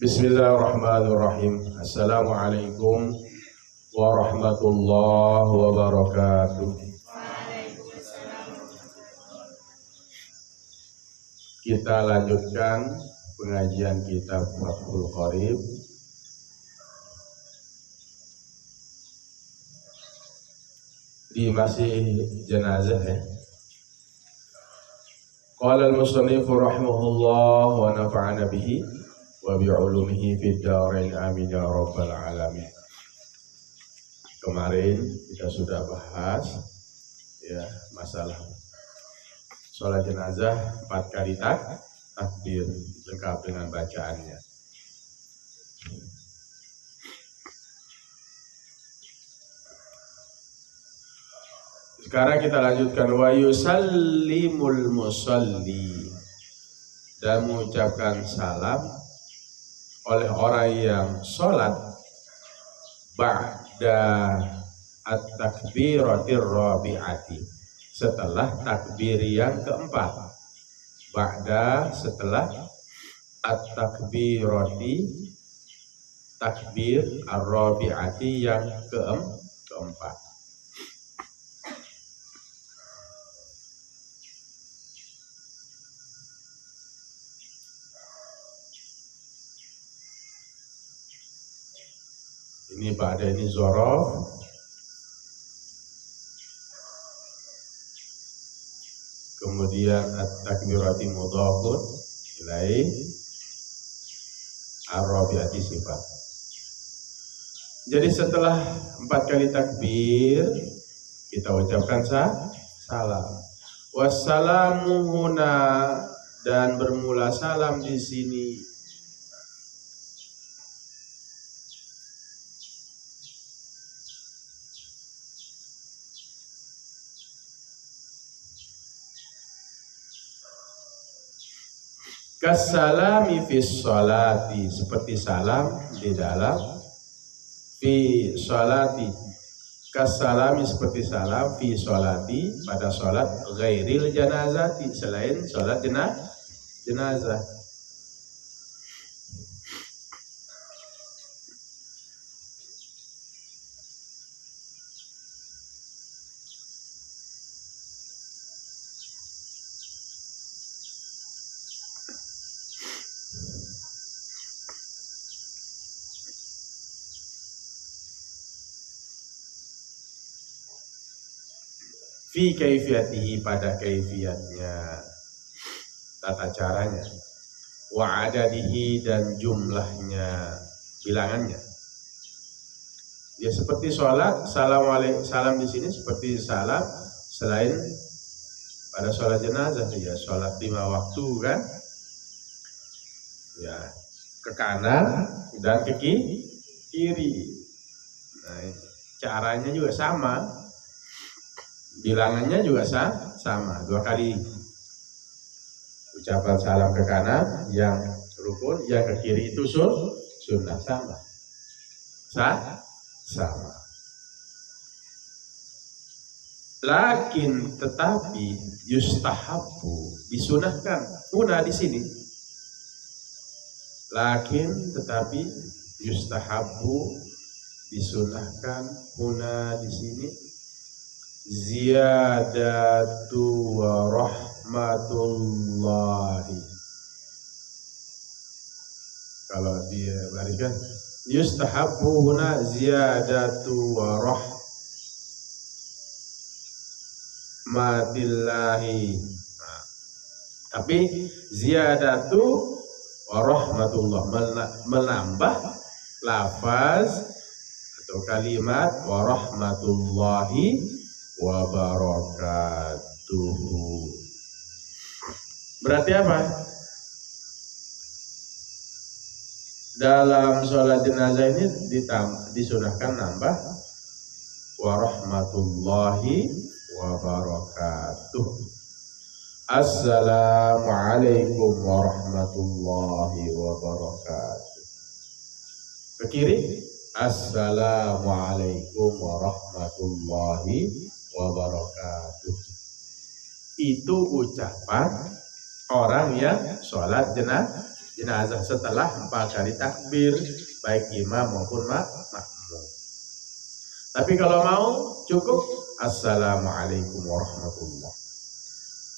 Bismillahirrahmanirrahim. Assalamualaikum warahmatullahi wabarakatuh. Kita lanjutkan pengajian kitab Fathul Qorib. Di masih jenazah ya. Qala al-musannif rahimahullah wa nafa'ana bihi wa bi'ulumihi fid dharain amin ya rabbal alamin. Kemarin kita sudah bahas ya masalah sholat jenazah 4 kali takbir lengkap dengan bacaannya. Sekarang kita lanjutkan wa yusallimul musalli, dan mengucapkan salam oleh orang yang sholat ba'da at-takbiratir rabi'ati, setelah takbir yang keempat. Ba'da setelah at-takbirati, takbir ar-rabi'ati yang keempat. Ini ba'da ini zorof, kemudian at-takbirati mudhafun ilaih, ar-rabi'ati sifat. Jadi setelah 4 kali takbir kita ucapkan salam. Wassalamu huna, dan bermula salam di sini kasalami fis sholati, seperti salam di dalam fi sholati. Kasalami seperti salam fi sholati, pada sholat ghairil janazati, selain sholat jenazah. Fi kaifiyatihi, pada kaifiatnya, tata caranya. Wa adadihi, dan jumlahnya, bilangannya. Ya seperti sholat salam di sini seperti salam selain pada sholat jenazah, ya sholat 5 waktu kan, ya ke kanan dan ke kiri. Nah, caranya juga sama, bilangannya juga sama, 2 kali ucapan salam ke kanan yang rukun, yang ke kiri itu sunnah, sama. Lakin tetapi yustahabbu, disunahkan, huna di sini. Lakin tetapi yustahabbu, disunahkan, huna di sini, ziyadatu wa rahmatullahi. Kalau dia bariskan yustahabbu huna ziyadatu wa rahmatillahi. Nah, tapi ziyadatu wa rahmatullah, menambah lafaz atau kalimat wa rahmatullahi wa barakatuhu. Berarti apa? Dalam sholat jenazah ini disunahkan nambah wa rahmatullahi wa barakatuh. Assalamualaikum warahmatullahi wabarakatuh. Ke kiri, assalamualaikum warahmatullahi wabarakatuh. Itu ucapan orang yang sholat jenazah. jenazah setelah 4 kali takbir, baik imam maupun makmum. Tapi kalau mau cukup assalamualaikum warahmatullahi.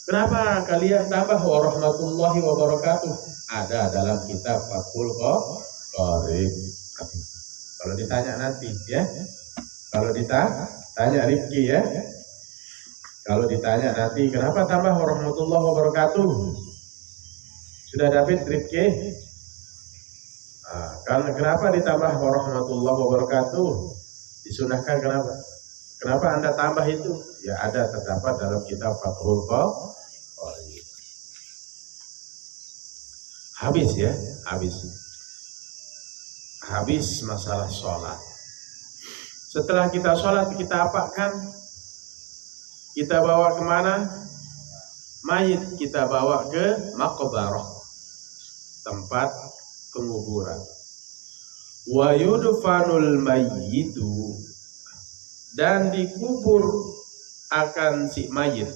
Kenapa kalian tambah warahmatullahi wabarakatuh? Ada dalam kitab Fathul Qorib. Kalau ditanya nanti ya. Kalau ditanya Rifki ya. Kalau ditanya nanti kenapa tambah warahmatullahi wabarakatuh? Sudah dapat Rifki? Kenapa ditambah warahmatullahi wabarakatuh? Disunahkan kenapa? Kenapa Anda tambah itu? Ya ada terdapat dalam kitab Fathul Qorib. Habis ya, habis masalah sholat. Setelah kita sholat, kita apakan? Kita bawa kemana? Mayit kita bawa ke maqbarah, tempat penguburan. Wa yudfanul mayyitu, dan dikubur akan si mayit.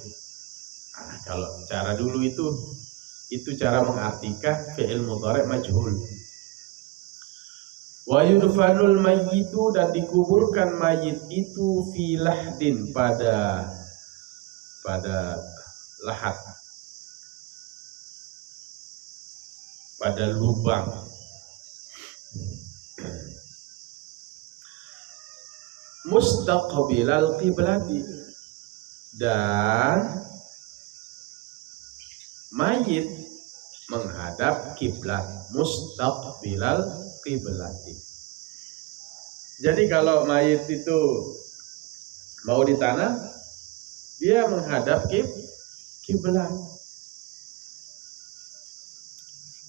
Kalau cara dulu itu cara mengartikan fi'il mudhari' majhul. Wa yudfanul mayyitu, dan dikuburkan mayit itu fi lahdin, pada lahat, pada lubang. Mustaqbilal qiblati, dan mayit menghadap kiblat. Mustaqbilal qiblati. Jadi kalau mayit itu mau ditanam, dia menghadap kiblat.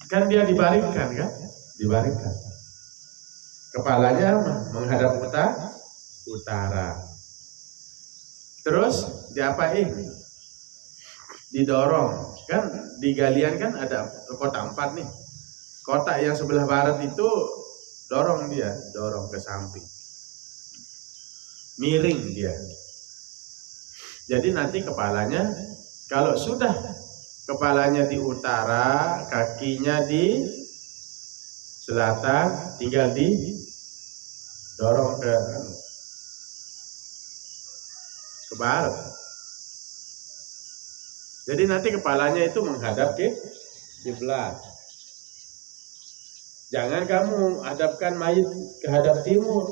Kan dia dibaringkan kan? Dibaringkan. Kepalanya menghadap utara. Terus diapain? Didorong. Kan di galian kan ada kotak 4 nih. Kotak yang sebelah barat itu dorong ke samping. Miring dia. Jadi nanti kepalanya, kalau sudah kepalanya di utara, kakinya di selatan, tinggal didorong ke barat. Jadi nanti kepalanya itu menghadap ke kiblat. Jangan kamu hadapkan mayit ke hadap timur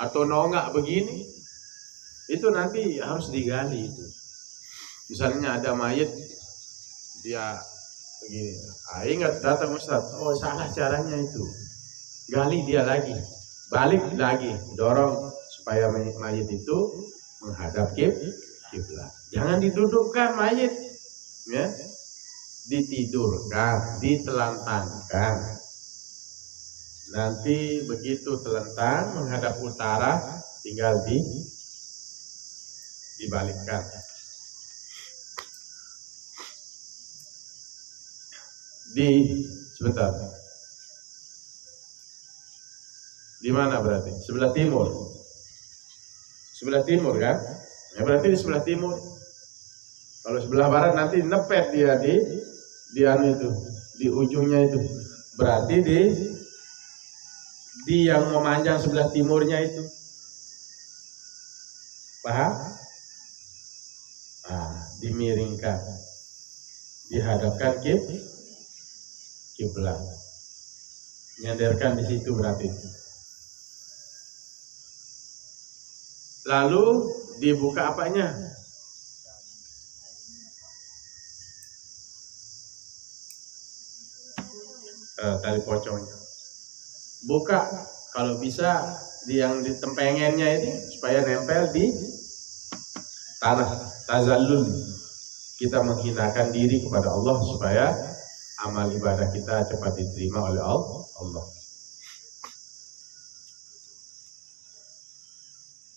atau nongak begini. Itu nanti harus digali itu. Misalnya ada mayit dia begini. Ingat datang Ustaz, oh salah caranya itu. Gali dia lagi. Balik lagi, dorong supaya mayit itu menghadap kiblat. Jangan didudukkan mayit, ya. Ditidurkan, ditelantangkan. Nanti begitu telentang menghadap utara, tinggal dibalikkan. Sebentar. Di mana berarti? Sebelah timur. Sebelah timur kan? Ya berarti di sebelah timur. Kalau sebelah barat nanti nepet dia di anu itu, di ujungnya itu. Berarti di yang memanjang sebelah timurnya itu. Paham? Dimiringkan. Dihadapkan kiblat. Nyandarkan di situ berarti. Lalu dibuka apanya? Tali pocongnya. Buka kalau bisa yang di tempengennya ini supaya nempel di tanah. Tazallul, kita menghinakan diri kepada Allah supaya amal ibadah kita cepat diterima oleh Allah.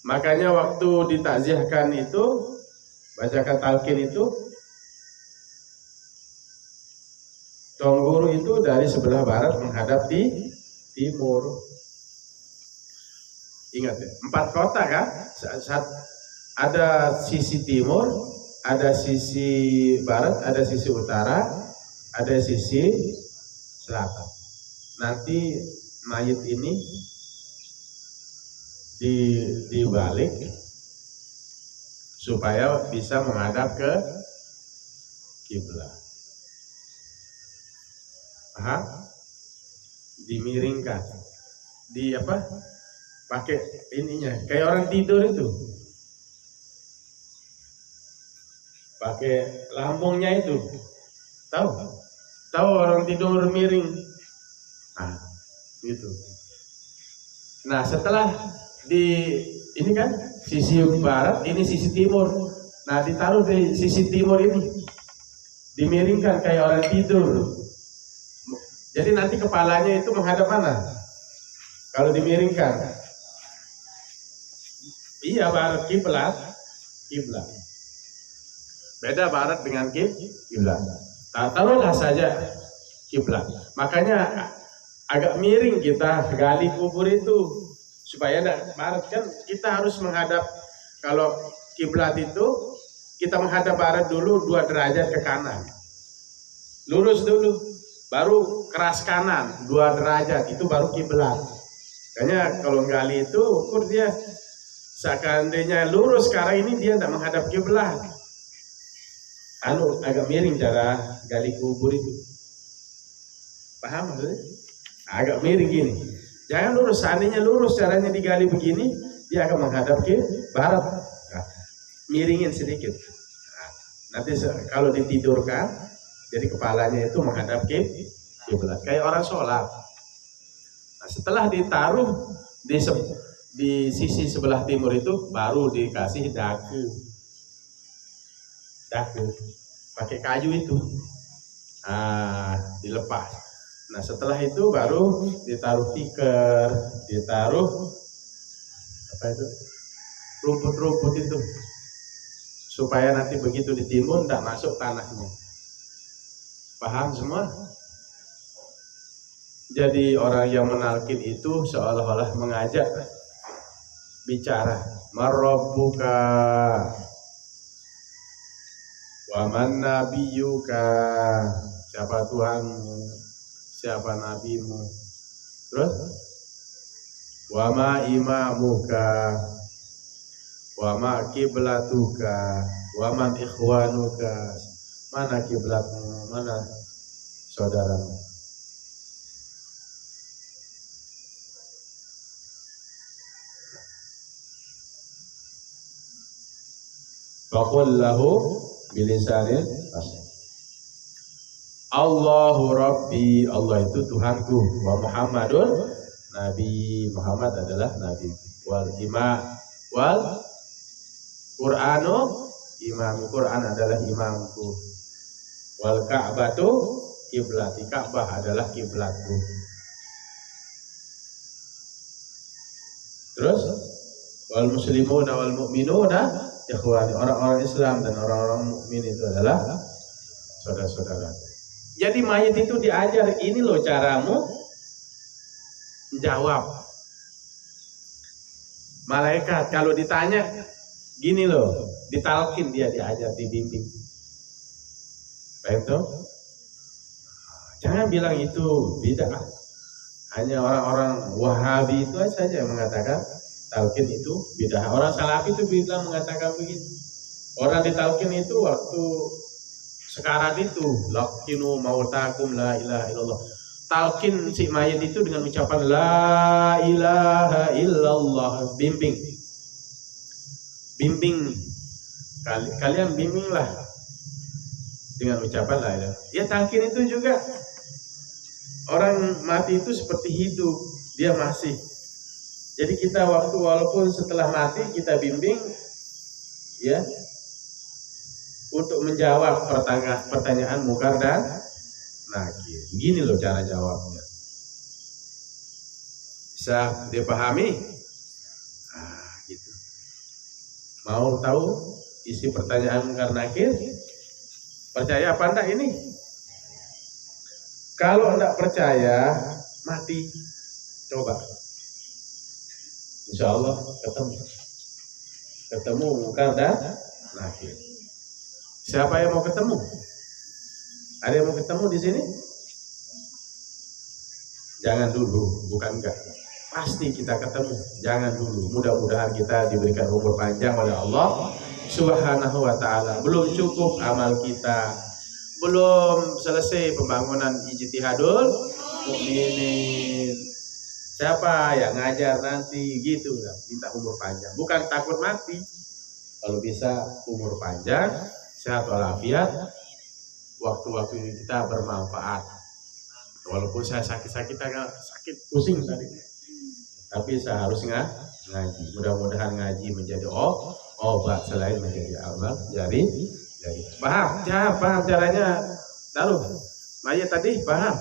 Makanya waktu ditakziahkan itu, bacakan talqin itu, tuan guru itu dari sebelah barat menghadap di timur. Ingat ya, 4 kota kan? Ada sisi timur, ada sisi barat, ada sisi utara, ada sisi selatan. Nanti mayit ini dibalik supaya bisa menghadap ke kiblat. Paham? Dimiringkan. Di apa? Pakai ininya, kayak orang tidur itu. Pakai lambungnya itu. Tahu? Tahu orang tidur miring. Nah, gitu. Nah, setelah ini kan sisi barat, ini sisi timur. Nah, ditaruh di sisi timur ini. Dimiringkan kayak orang tidur. Jadi nanti kepalanya itu menghadap mana? Kalau dimiringkan. Iya, barat kiblat. Beda barat dengan kiblat. Taruhlah saja kiblat. Makanya agak miring kita gali kubur itu supaya tidak barat, kan kita harus menghadap. Kalau kiblat itu kita menghadap barat dulu 2 derajat ke kanan, lurus dulu, baru keras kanan 2 derajat, itu baru kiblat. Makanya kalau gali itu ukur dia seandainya lurus sekarang ini dia tidak menghadap kiblat. Agak miring cara gali kubur itu. Paham maksudnya? Agak miring gini. Jangan lurus, seandainya lurus caranya digali begini, dia akan menghadap ke barat. Nah, miringin sedikit. Nah, nanti kalau ditidurkan, jadi kepalanya itu menghadap ke kiblat. Kayak orang sholat. Nah, setelah ditaruh di sisi sebelah timur itu, baru dikasih daku. Pakai kayu itu. Nah, dilepas. Nah, setelah itu baru ditaruh tikar, ditaruh apa itu? Rumput-rumput itu. Supaya nanti begitu ditimbun tidak masuk tanahnya. Paham semua? Jadi orang yang menalkin itu seolah-olah mengajak bicara, marabbuka wa man nabiyyuka, siapa Tuhanmu, siapa nabimu, terus wa ma imamuka wa ma kiblatuka wa man ikhwanuka, mana kiblatmu, mana saudaramu. Faqul lahu bilisanin fasih. Allahu Rabbi, Allah itu Tuhanku, wa Muhammadun Nabi, Muhammad adalah Nabi, wal Qur'anu imam, Quran adalah imamku, wal Ka'batu kiblati, Ka'bah adalah kiblatku. Terus wal muslimuna wal mu'minuna ikhwani, orang-orang Islam dan orang-orang mukmin itu adalah saudara-saudara. Jadi mayit itu diajar, ini loh caramu jawab. Malaikat kalau ditanya gini loh, ditalkin, dia diajar, dibimbing. Baik tuh? Jangan bilang itu bid'ah. Hanya orang-orang Wahabi itu saja yang mengatakan talqin itu bid'ah. Orang Salafi itu bilang mengatakan begitu. Orang ditalqin itu waktu sekarat itu, laqinu mautakum la ilaha illallah. Talqin si mayit itu dengan ucapan la ilaha illallah, bimbing. Kalian bimbinglah dengan ucapan la ilaha. Ya, talqin itu juga orang mati itu seperti hidup, dia masih. Jadi kita walaupun setelah mati kita bimbing, ya, untuk menjawab pertanyaan mungkar dan nakir. Begini loh cara jawabnya. Bisa dipahami? Nah, gitu. Mau tahu isi pertanyaan mungkar nakir? Percaya apa enggak ini? Kalau enggak percaya, mati. Coba. Insya Allah ketemu mungkar dan nakir. Siapa yang mau ketemu? Ada yang mau ketemu di sini? Jangan dulu, bukan enggak. Pasti kita ketemu. Jangan dulu. Mudah-mudahan kita diberikan umur panjang oleh Allah Subhanahu wa taala. Belum cukup amal kita. Belum selesai pembangunan ijtihadul mukminin. Siapa yang ngajar nanti gitu, minta umur panjang. Bukan takut mati. Kalau bisa umur panjang, sehat walafiat, waktu-waktu kita bermanfaat. Walaupun saya sakit-sakitan, sakit pusing tadi, tapi saya harus ngaji. Mudah-mudahan ngaji menjadi obat selain menjadi amal jari. Paham? Ya, paham caranya. Lalu, Maya tadi paham?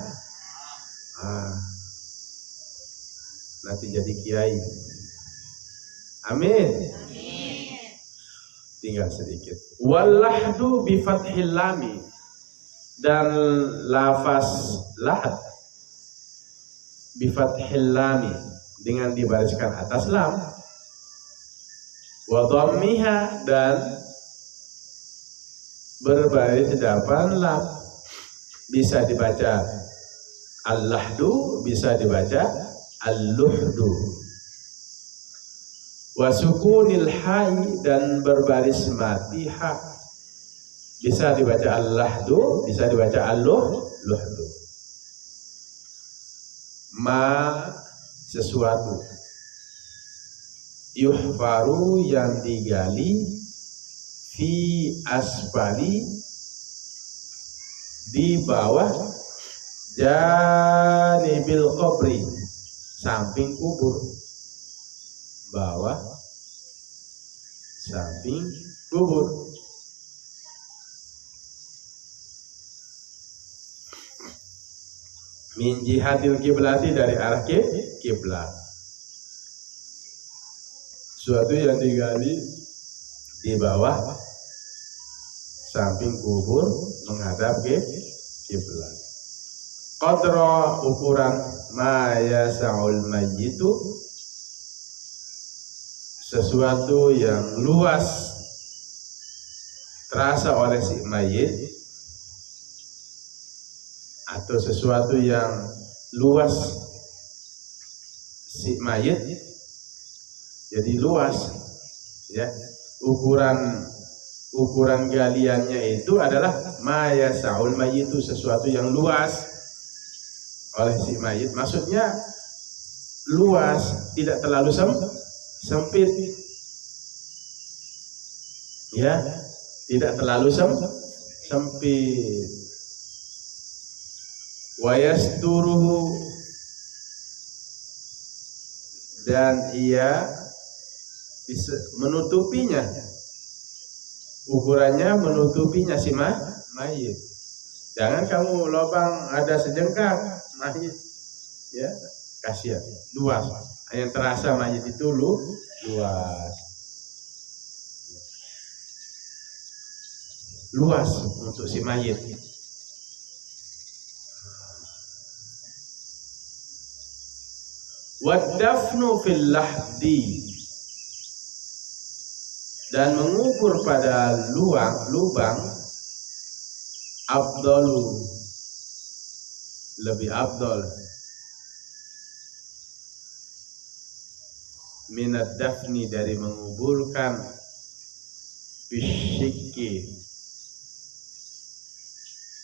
Nanti jadi kiai. Amin. Tinggal sedikit. Wallahdu bi fathil lami, dan lafaz lahad bi fathil lami dengan dibariskan atas lam, wa dhammiha, dan berbaris depan lam. Bisa dibaca al-lahdu, bisa dibaca al-luhdu. Wa sukunil hai, dan berbaris mati ha. Bisa dibaca al-lahdu, bisa dibaca al-luhdu. Ma, sesuatu. Yuhfaru, yang digali. Fi asfali, di bawah. Janibil qabri, samping kubur. Bawah samping kubur. Min jihatil kiblati, dari arah kiblat. Suatu yang digali di bawah samping kubur menghadap kiblat. Qadra, ukuran. Ma yasa'ul mayyitu, sesuatu yang luas terasa oleh si mayit, atau sesuatu yang luas si mayit, jadi luas ya. Ukuran galiannya itu adalah ma yasa'ul mayyitu, sesuatu yang luas oleh si mayit. Maksudnya luas, tidak terlalu sempit ya, tidak terlalu sempit. Wa yasturuhu, dan ia bisa menutupinya, ukurannya menutupinya si mayit. Jangan kamu lubang ada sejengkal mayit ya, kasihan. Luas, yang terasa mayit itu luas untuk si mayit. Wadafnu fil lahdi, dan mengubur pada lubang afdalu, lebih afdal, minad dafni, dari menguburkan, bisyikki,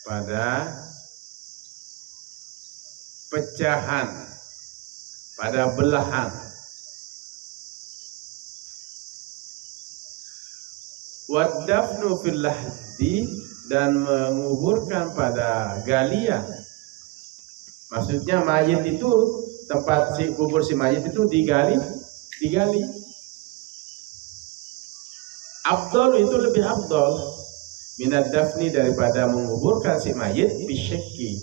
pada pecahan, pada belahan. Wadafnu fil lahdi, dan menguburkan pada galian. Maksudnya mayit itu, tempat kubur si mayit itu digali. Afdal, itu lebih afdal minad dafni, daripada menguburkan si mayit bisyakki,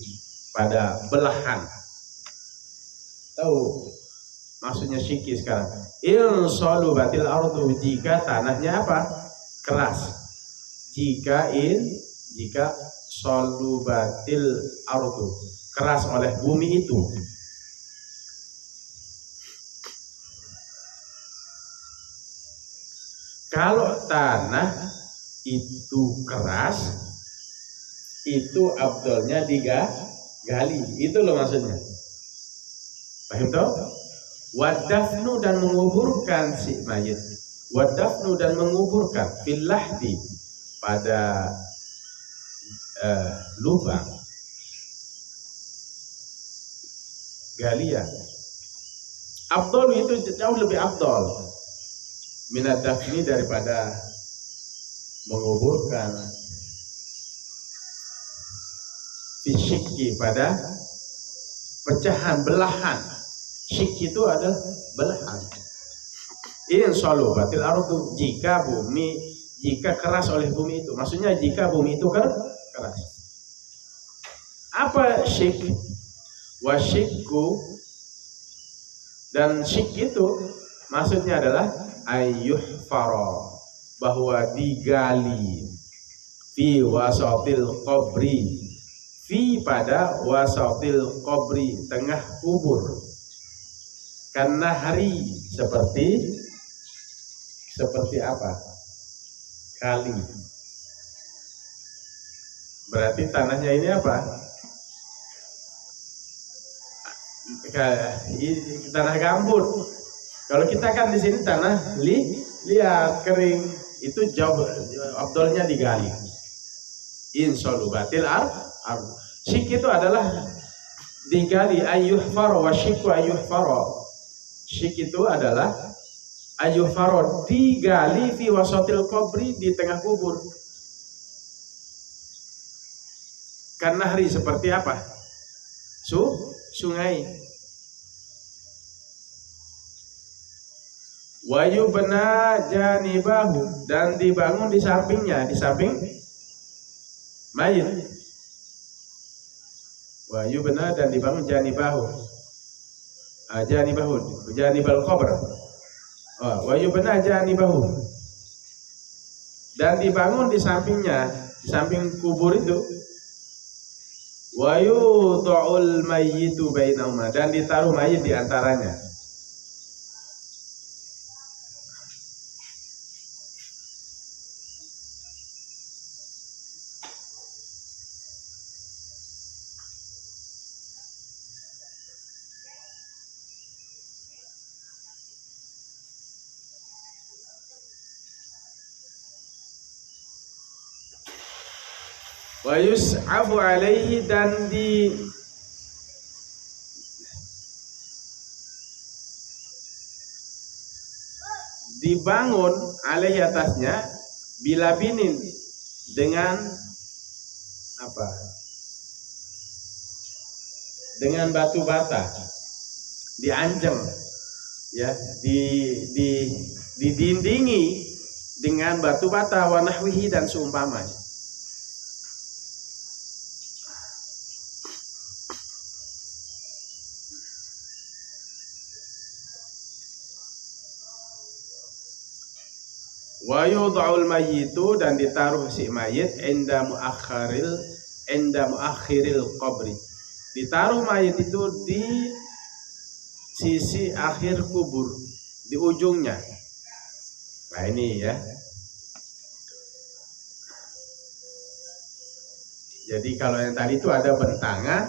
pada belahan. Tahu maksudnya syiki sekarang? Insalu batil ardu, jika tanahnya apa? Keras. Jika solubatil ardu, keras oleh bumi itu. Kalau tanah itu keras, itu afdolnya digali. Itu loh maksudnya. Paham toh? Wadafnu dan menguburkan si mayit. Wadafnu dan menguburkan fil lahdi pada lubang galian. Afdal itu jauh lebih afdal minat dafni daripada menguburkan fisikki pada pecahan belahan. Syik itu adalah belahan. Ini selalu batil ardu jika keras oleh bumi itu. Maksudnya jika bumi itu keras. Apa syik? Wasyikku dan syik itu maksudnya adalah ayyuhfara, bahwa digali fi wasatil qabri, fi pada wasatil qabri, tengah kubur, karena hari seperti apa? Kali. Berarti tanahnya ini apa? Tanah gambut. Kalau kita kan di sini tanah liat kering, itu jauh afdalnya digali. Insyaallah batil syik itu adalah digali, ayyuhfara wa syikku ayyuhfara. Syik itu adalah ayyuhfara, digali fi wasatil qabri, di tengah kubur. Karena hari seperti apa? Sungai. Wayu bena janibahu, dan dibangun di sampingnya, di samping mayit. Wayu bena dan dibangun janibahu, janibal qabr. Wayu bena janibahu, dan dibangun di sampingnya, di samping kubur itu. Wayu tu'ul mayyitu bainahuma, dan ditaruh mayit di antaranya. Wa yus'abu alaihi, dan dibangun alaihi atasnya, bila binin, dengan apa? Dengan batu bata, dianjeng, ya, didindingi dengan batu bata, wa nahwihi, dan seumpamanya. Wa yudha'ul mayyitu, dan ditaruh si mayit inda muakhiril qabri, ditaruh mayit itu di sisi akhir kubur, di ujungnya. Nah ini ya. Jadi kalau yang tadi itu ada bentangan,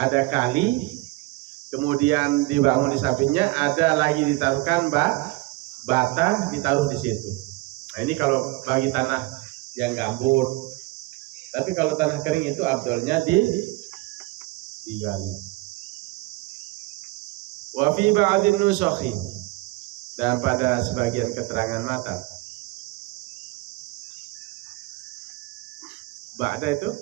ada kali, kemudian dibangun di sampingnya, ada lagi ditaruhkan bata, ditaruh di situ. Nah ini kalau bagi tanah yang gambut. Tapi kalau tanah kering itu afdalnya digali. Wa fi ba'dhin nusakhi, dan pada sebagian keterangan matan. Ba'da itu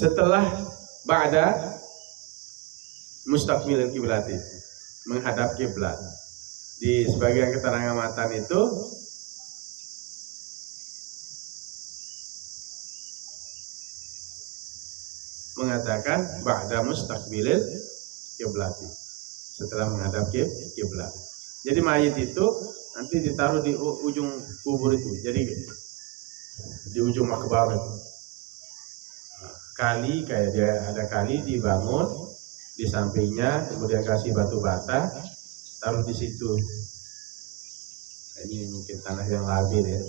setelah ba'da mustaqbilil kiblati, menghadap kiblat. Di sebagian keterangan matan itu mengatakan ba'da mustaqbilil kiblati, setelah menghadap kiblat. Jadi mayit itu nanti ditaruh di ujung kubur itu. Jadi di ujung makbar itu. Kali, kayak dia ada kali dibangun di sampingnya, kemudian kasih batu bata, taruh di situ. Ini mungkin tanah yang labil ya.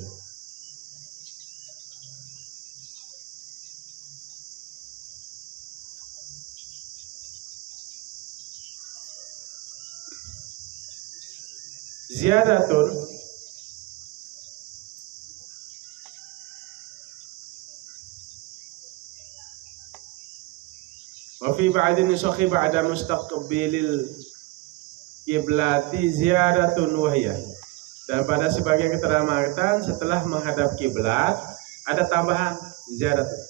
Ziyadatun wa fi ba'din nusakhi ba'da mustaqbilil kiblati ziyadatun wahiyah. Dan pada sebagian keterangan setelah menghadap kiblat ada tambahan ziyadatun.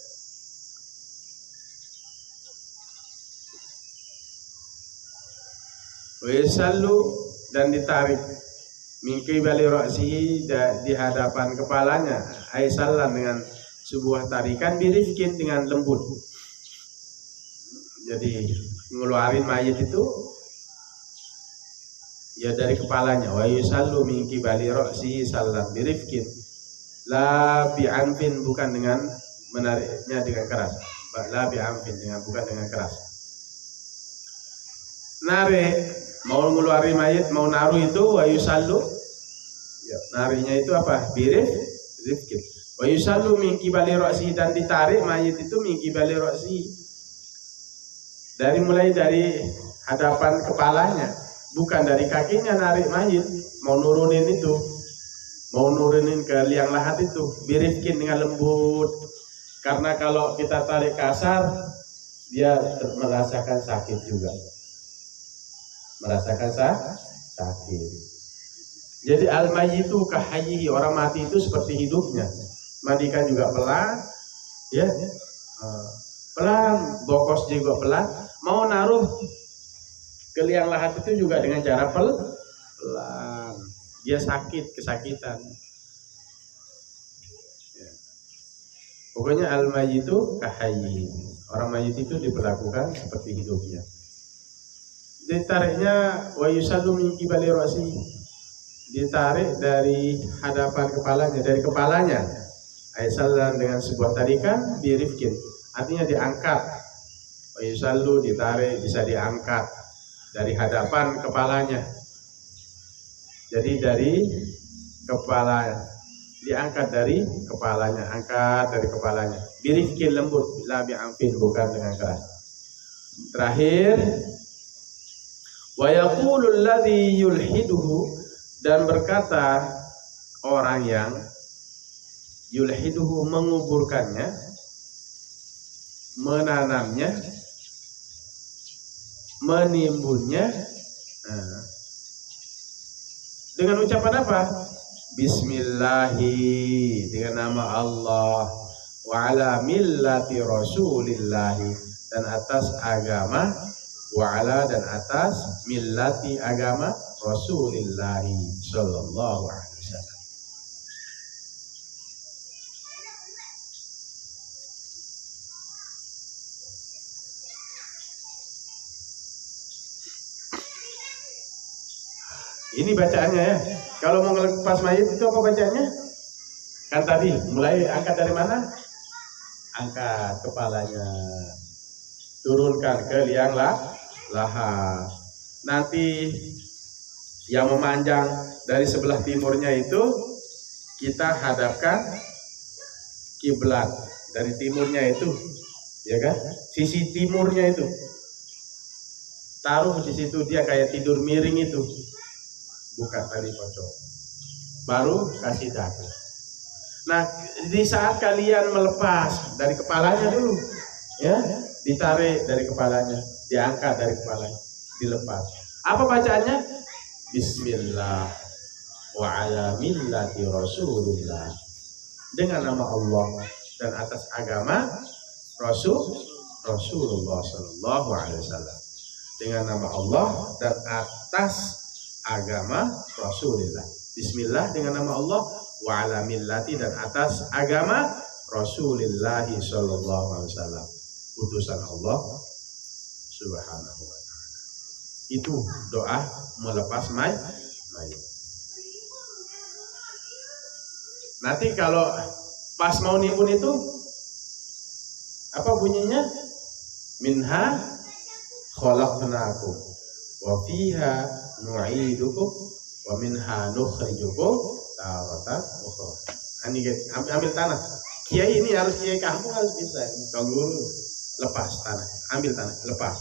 Wa yusallu dan ditarik min qibali ra'sihi di hadapan kepalanya, ai sallan dengan sebuah tarikan birifkin dengan lembut. Jadi ngeluarin mayit itu ya dari kepalanya. Wa yusallu min qibali ra'sihi sallan birifkin la bi'anfin, bukan dengan menariknya dengan keras. La bi'anfin, dengan bukan dengan keras. Narik mau ngeluarin mayit, mau naruh itu wa yusallu ya, nariknya itu apa? Birifkin. Wa yusallu min qibali ra'si, dan ditarik mayit itu min qibali ra'si, mulai dari hadapan kepalanya, bukan dari kakinya narik mayit, mau nurunin ke liang lahat itu birifkin dengan lembut, karena kalau kita tarik kasar dia merasakan sakit juga. Sakit. Jadi al-mayyitu kahayyihi, orang mati itu seperti hidupnya. Mandikan juga pelan, ya, pelan, bokos juga pelan. Mau naruh ke liang lahat itu juga dengan cara pelan. Dia kesakitan. Ya. Pokoknya al-mayyitu kahayyihi, orang mayit itu diperlakukan seperti hidupnya. Ditariknya wa yusallu min qibali ra'si, ditarik dari hadapan kepalanya, dari kepalanya. Aisallan dengan sebuah tarikan birifkin, artinya diangkat. Wa yusallu ditarik, bisa diangkat dari hadapan kepalanya. Jadi dari kepala diangkat dari kepalanya, angkat dari kepalanya. Birifkin lembut, la bi'anfin, bukan dengan keras. Terakhir, wa yaqulu alladhi yulhiduhu, dan berkata orang yang yulhiduhu menguburkannya, menanamnya, menimbunnya, dengan ucapan apa? Bismillahi, dengan nama Allah, wa ala millati rasulillahi, dan atas agama, wa'ala, dan atas millati, agama Rasulillahi sallallahu alaihi wasallam. Ini bacaannya ya. Kalau mau ngelepas mayit itu apa bacaannya? Kan tadi mulai angkat dari mana? Angkat kepalanya, turunkan ke liang lahat. Nanti yang memanjang dari sebelah timurnya itu kita hadapkan kiblat dari timurnya itu, ya kan? Sisi timurnya itu taruh di situ, dia kayak tidur miring itu, bukan tali pocong. Baru kasih dada. Nah, di saat kalian melepas dari kepalanya dulu, ya, ditarik dari kepalanya, diangkat dari kepalanya, dilepas. Apa bacaannya? Bismillah wa ala millati Rasulillah, dengan nama Allah dan atas agama Rasulullah sallallahu alaihi wasallam, dengan nama Allah dan atas agama Rasulullah. Bismillah dengan nama Allah, wa ala millati, dan atas agama Rasulullah sallallahu alaihi wasallam, utusan Allah subhanahu wa ta'ala. Itu doa melepas mayit. Nanti kalau pas mau nimbun itu apa bunyinya? Minha khalaqnakum wa fiha nu'idukum wa minha nukhrijukum taratan ukhra. Ini ambil tanah. Kiai ini harus kiai kampung harus bisa. Kalau guru lepas tanah, ambil tanah, lepas.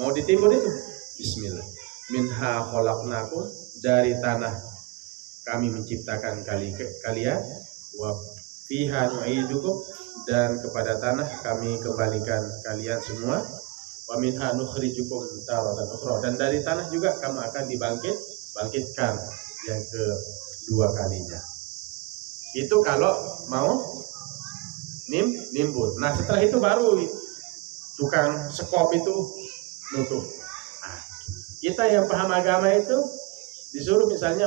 Mau ditimbun itu, bismillah. Minha khalaqnakum, dari tanah kami menciptakan kalian, wa fiha nu'idukum, dan kepada tanah kami kembalikan kalian semua, wa minha nukhrijukum taratan ukhra, dan dari tanah juga kamu akan dibangkitkan yang kedua kalinya. Itu kalau mau nimbun. Nah, setelah itu baru tukang sekop itu nutup. Nah, kita yang paham agama itu disuruh misalnya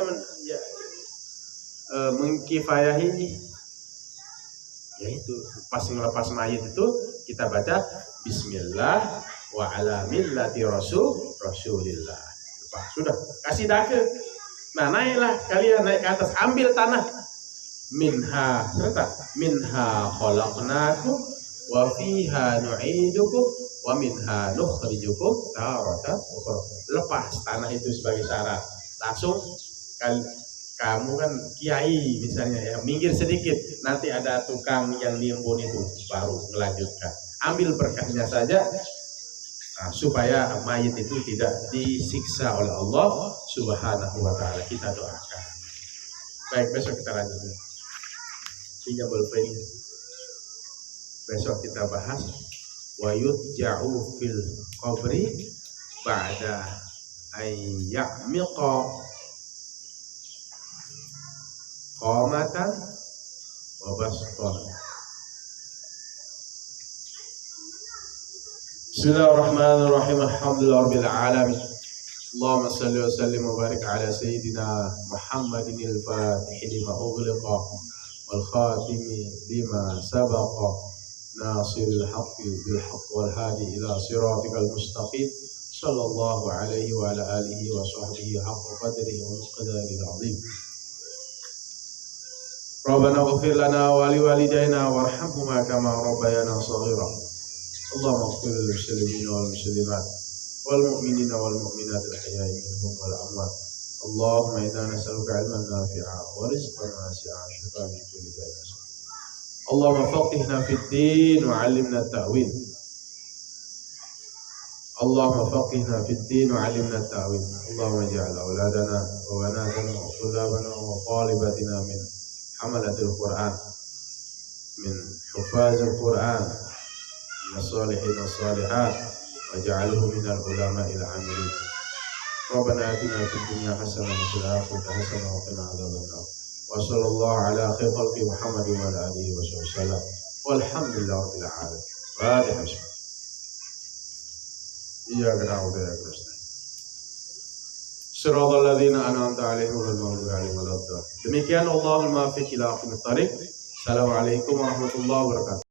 mengkifayahi, yaitu pas ngelepas mayit itu kita baca bismillah wa ala millati rasulillah. Sudah, kasih dake. Nah, naiklah kalian, naik ke atas, ambil tanah. Minha khalaqnakum wa fiha nu'idukum wa minha nukhrijukum taratan ukhra. Lepas tanah itu sebagai syarat. Langsung kamu kan kiai misalnya ya, minggir sedikit, nanti ada tukang yang nimbun itu baru melanjutkan. Ambil berkahnya saja, supaya mayit itu tidak disiksa oleh Allah Subhanahu wa taala. Kita doakan. Baik, besok kita lanjutkan. Pinjabul fil. Besok kita bahas wa yutja'u fil qabri ba'da ayyamiqa qamatan wa bastan. Bismillahirrahmanirrahim. Alhamdulillahirabbil alamin. Allahumma shalli wa sallim wa barik ala sayyidina Muhammadin al-Fatih lima ughliqa wal khatimi lima sabaqa nasiril haqqi bil haqq wal hadi ila siratikal mustaqim sallallahu alaihi wa ala alihi wa sahbihi haqqa qadrihi wa miqdaril azim. Rabbana ighfir lana wa liwalidayna warhamhuma kama rabbayana shaghira. Allahumma ighfir lil muslimina wal muslimat wal mu'minina wal mu'minat al ahya'i minhum wal amwat. Allahumma inna nas'aluka 'ilman nafi'a wa rizqan wasi'a wa shifaan min kulli da'in. Allahumma faqihna fid din wa 'allimna at-ta'wil. Allahumma faqihna fid din wa 'allimna at-ta'wil. Allahumma ij'al awladana wa banatana wa tulabana wa talibatina min hamalatil Qur'an, min hufazil Qur'an, min as-salihin was-salihat, waj'alhu minal ulama'il 'amilin. Rabbana atina fid dunya hasanah wa fil akhirati hasanah wa qina adzabannar. Wa sallallahu ala khairi khalqi Muhammadin wa ala alihi wa sallam. Walhamdulillahi rabbil alamin. Fatihah. Iyyaka na'budu wa iyyaka nasta'in. Shiratal ladzina an'amta 'alaihim ghairil maghdubi 'alaihim waladdallin. Demikian Allahul muwaffiq ila aqwamit thariq. Assalamualaikum warahmatullahi wabarakatuh.